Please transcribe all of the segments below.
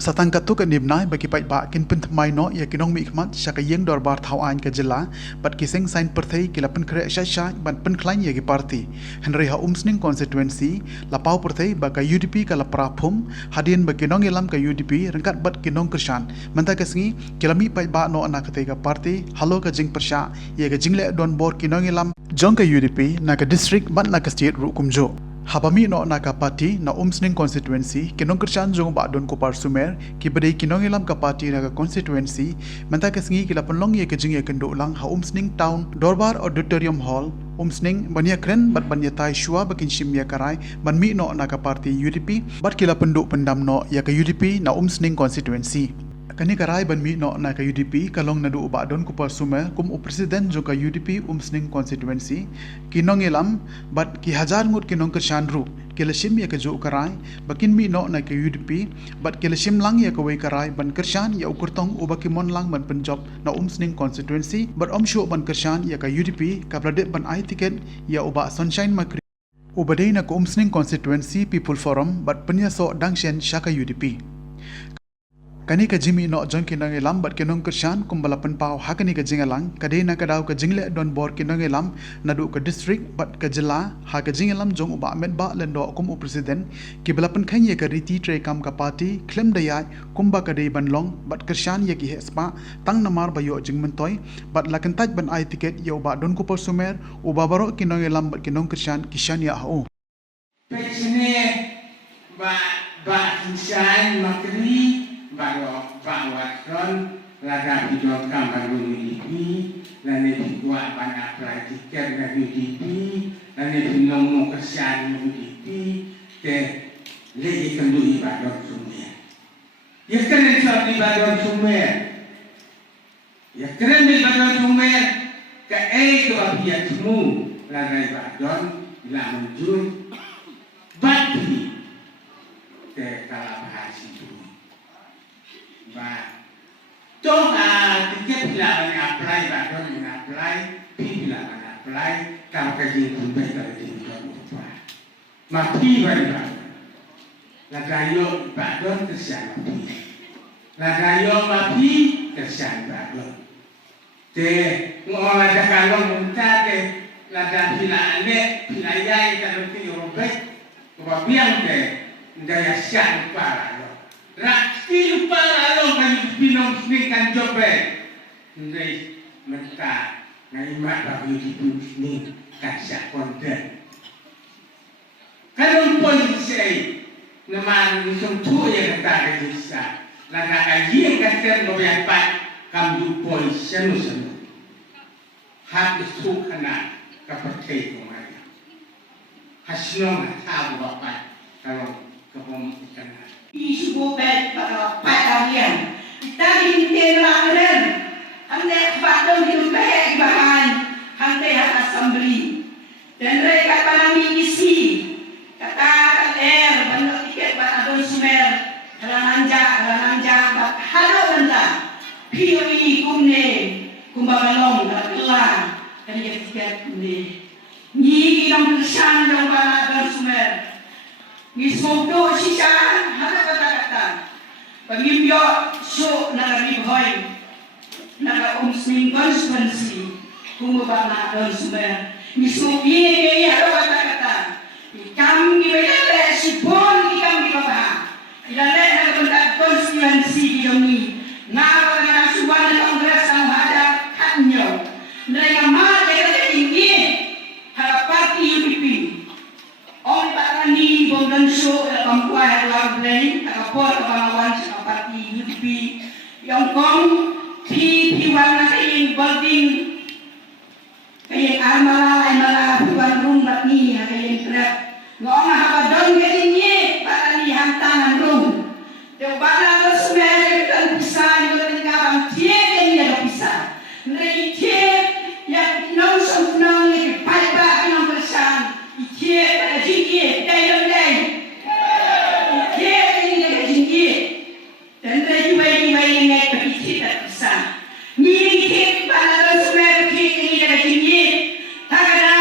Satangkat tu kan nimnai bagi pai ba kin pen thamai no ya kinong mi khmat sya ka yeng dorbar thau ain ka jilla bat kiseng sign perthei kila pen kre sha sha ban pen klain ya ki party henry ha umsning constituency la pau perthei ba ka UDP ka la praphum hadin ba kinong elam ka UDP rengkat bat kinong krishan manta ka sngi kila mi pai ba no ana ka ka party halo ka jing persha ya ka jingle don bor kinong elam jong ka UDP na ka district bat na ka state ru kumjo Habami no na kapati na umsning constituency kinong kerjaan jong ba don ko par sumer ki bedai kinong ilam kapati na constituency menta kesengi kila penlong ye kejing ye kendo ulang ha umsning town dorbar auditorium hall umsning bania kren bat bania tai shua bakin shim ya karai ban mi no na kapati UDP bat kila penduk pendam no ya ke UDP na umsning constituency Kani karai ban mi no na ka UDP kalong nadu uba don kupar sume kum presiden jo ka UDP umsning constituency kinong elam bat ki hajar ngut kinong kershan ru kelashim ya ka jo karai bakin mi no na ka UDP bat kelashim lang ya ka wei karai ban kershan ya ukurtong uba kimon lang ban penjob na umsning constituency bat omshu ban kershan ya ka UDP ka pradet ban ai tiket ya uba sunshine makri ubadei na ka umsning constituency people forum bat penya so dangshen shaka UDP Kani ka jimi no jong kinong elam bat kinong kershan kumbala penpau hakani ka jingalang kadai na kadau ka jingle don bor kinong elam nadu ka district bat ka jila ha ka jingalam jong uba met ba lendo kum u president ki bala pen khanye ka riti tre kam ka party klem daya kumba ka dei ban long bat kershan ye ki hespa tang namar bayo jing mentoy bat lakan taj ban ai tiket ye uba don ku sumer uba baro kinong elam bat kinong kershan kishan ya ho Pechne ba kishan makri bahwa kon laga hidup kamar UDP dan itu akan apply tiket dari UDP dan itu nomor kesan UDP ke lagi kenduri badon Sumer. Ya keren soal di badon Sumer. Ya keren di badon Sumer ke ke bagian semua laga badon bila muncul bati ke kalabahas itu. Ba toh tiket bila apply badon apply pi bila apply kalau kerja pun baik kalau tidak lupa mati balik lagayo badon kesian mati lagayo mati kesian badon te ngolah dah kalau muntah te laga bila ane bila yai kalau ti robek kebabiang te daya sian para Rakil para lo kan pinong snikan jobe. Ngai menta ngai mak bagi di sini kasih konten. Kalau polisi nama nisung tu yang kata kisah. Laga kaji yang kasih ngobrol pat kamu polisi nusan. Habis tu kena kepercayaan kemana. Hasilnya tahu bapak kalau kebom ikan. Isu bobet pada pakaian. Kita diminta makanan. Anda badon hidup baik bahan. Anda yang assembly. Dan mereka pada misi. Kata bandar tiket pada adon Sumer. Kalananja, halo benda. POE kumne, kumbabalong, kelah. Dan yang tiket kumne. Ni yang bersan dong pada adon Sumer. Ngismodo sisa hada kata-kata pengimbyo so nagari boy naga umsing constituency kumubana don Sumer ngismoye hada kata-kata ikam gibele sipon ikam gibaba ilale naga bentak constituency yomi naga naga subana kongres ang hada kanyo naga ma naga tinggi hada parti UDP on parani bondan show kampuai luar blay akapor kawangan sa parti UDP yang kong piwan na kayong building kayong amala piwan room bat ni kayong trap ngong habadon kayong ni parani hantangan room yung bala ko sumere kan pisah yung tingabang tiye kayong pisah nai tiye yang nong sa nong ni paiba nong persan ikiye pada jingye dayong day ikiye ini jingye dan tadi bayi ngai pergi tak bisa ni ikiye pada Sumer ini jingye tak ada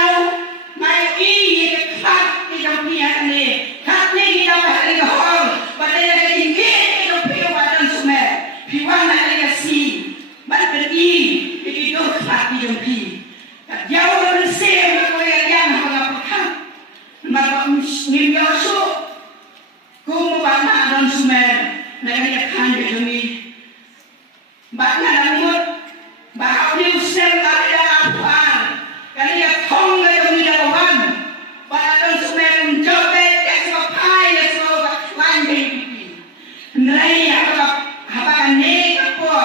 mai i ye khat ni kau punya jauh dari sini aku yang mengapa maka ngimyosu kumu bana dan sumer negara khande demi bana damut bahau usel ada apa kali ya thong demi dawan bana dan sumer jobe kesma pai kesma lain baby nrai apa ne kapo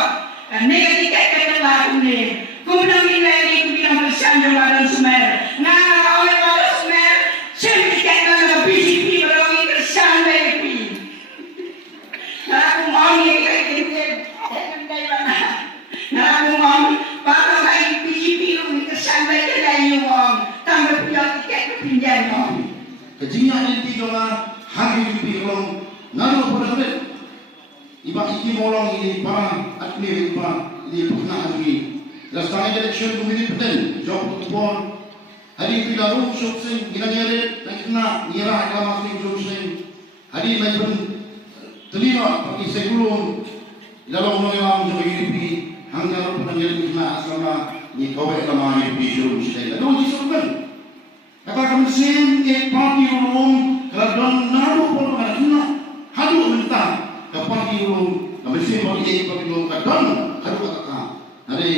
ne ketika kita lakukan kemudian ini kita bersama dan sumer nah oleh dan sumer Siyempre kahit na BGP marami kasama yung Narakong Narakong para kay BGP yung kasama yung tambah piyok kahit pinjan mo. Kejinya inti doa hari ini orang nalu pada kami. Iba iki molong ini para admin para ini pernah lagi. Rastanya election kumini peten job kupon. Hari ini lalu sukses ginanyere dan kena ngira agama sing sukses. Hari ini pun terima bagi sebelum dalam mengelam juga ini hanggar penanya kena asrama ni kawai lama ni bisu mesti. Lalu disuruhkan. Kata kami sen parti ulum kalau nalu pun kena hadu mentah ke parti ulum kami sen parti ulum kadang hadu kata. Hari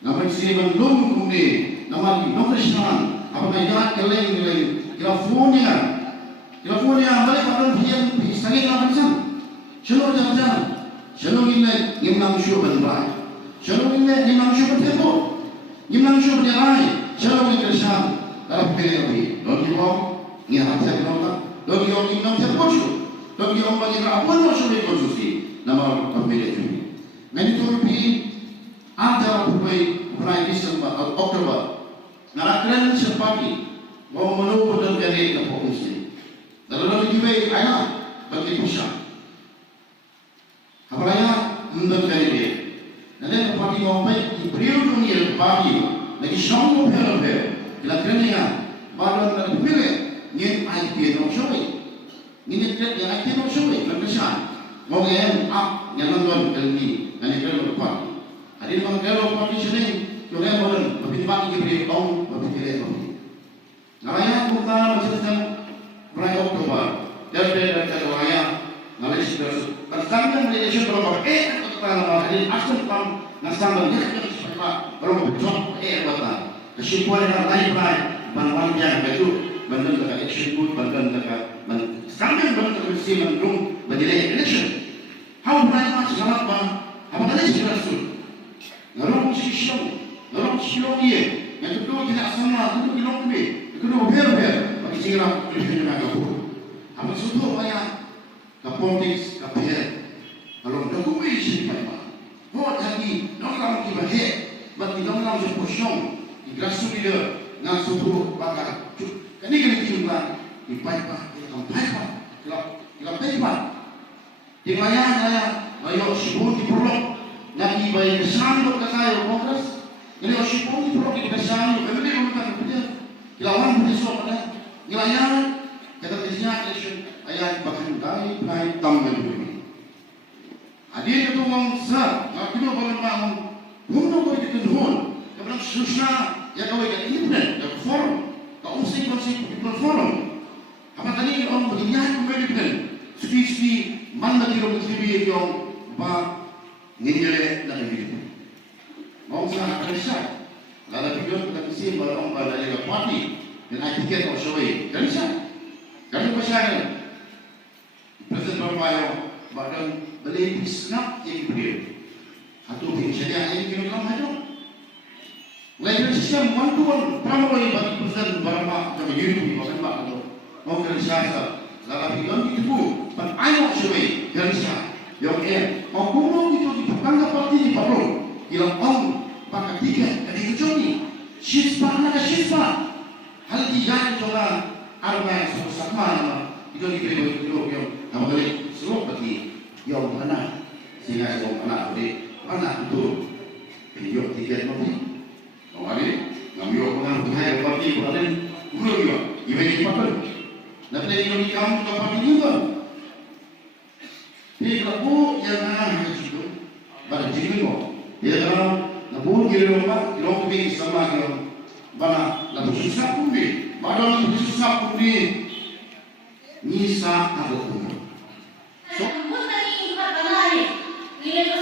kami sen belum kemudian nama di Krishna apa yang keleng California balik pada dia sangat lama sana shalom jalan shalom ini ngimang syur berbaik shalom ini ngimang syur bertemu ngimang syur berjalan shalom ini Krishna dalam periode ini logi om ngihap saya nonton logi om ngimang saya kocu logi om bagi apa yang masuk di konstruksi nama periode ini meniturpi antara bulan Desember atau Oktober Narakran sepagi mau menunggu dan jadi kepolisian. Lalu juga ayah bagi pusat. Apalagi untuk jadi dia. Nanti sepagi mau baik di periode ini pagi lagi sanggup berapa. Lakukannya badan dan pemilik ni IP nak syuai. Ni yang IP nak syuai lakukan. Mau yang yang nonton kali ni kalau pagi. Hari ni kalau pagi sini Yung modern, mapinpaki kibri ang mapikili kami. Ngalaya kung ka masasang Bray October, dahil ngalaya ngalaya siya sa pagkakang ngalaya siya pero at naman action pang nasambang niya sa pagkakang pero mapitong bata. Kasi po na lain banwan niya kayo bandan ka action good bandan ka sambang bandan ka si mandung badilay election. How Bray mas salamat ba? Habang ngalaya siya sa ngarong si siya Dalam siang ini, yang kedua tidak sama, itu bilang lebih, kedua ber, bagi singkap Kristen yang agak apa suatu banyak, kapolitik, kapir, kalau dokumen sih apa, buat lagi, orang kita he, bagi orang seposiong, di grassroots leader, ngan suatu bakar, ini kena timbang, di paipa, kita paipa, di layar, ayo sibuk di prolog, lagi bayi kesan berkata kongres. Ini osipong di prok di besar, kami ni orang kita lawan punya soal nilainya kata disnya election ayat bahkan dari naik tambah dulu. Adik itu orang sah, nak kita bangun bunuh kau itu tuhun, kemudian susah ya kau yang ini benar, ya forum, kau mesti forum. Apa tadi orang begini kau benar, segi mana kira mesti yang bah ngejele dan begitu. Mau sangat kerja, lalu kita mesti berorang pada jaga parti dan tiket atau showy kerja. Kalau pasal Presiden Bapak bahkan beli snap yang beri, atau biasanya yang kita dalam hidup. Lain sistem one-to-one, pramoi bagi Presiden Bapak jama Yuri bahkan Bapak itu mau kerja, lalu kita itu pun ayam showy kerja. Yang mau kuno itu di perkara parti di Papua. Ilang om pakai tiket dari keconi sispa nak sispa hal tiga coba arma sama nama itu diberi yang apa tadi selok bagi yang mana sehingga yang mana mana itu video tiket nanti kemarin ngambil orang bukan parti bukan guru juga event apa nanti yang kamu dapat juga ini kalau yang mana itu pada jiwa dia kalau nabur kiri rumah, kilo kebing sama kilo lalu susah kumbi, badan lebih susah kumbi, nyisa agak kumbi. Mustahil ibarat lain. Nilai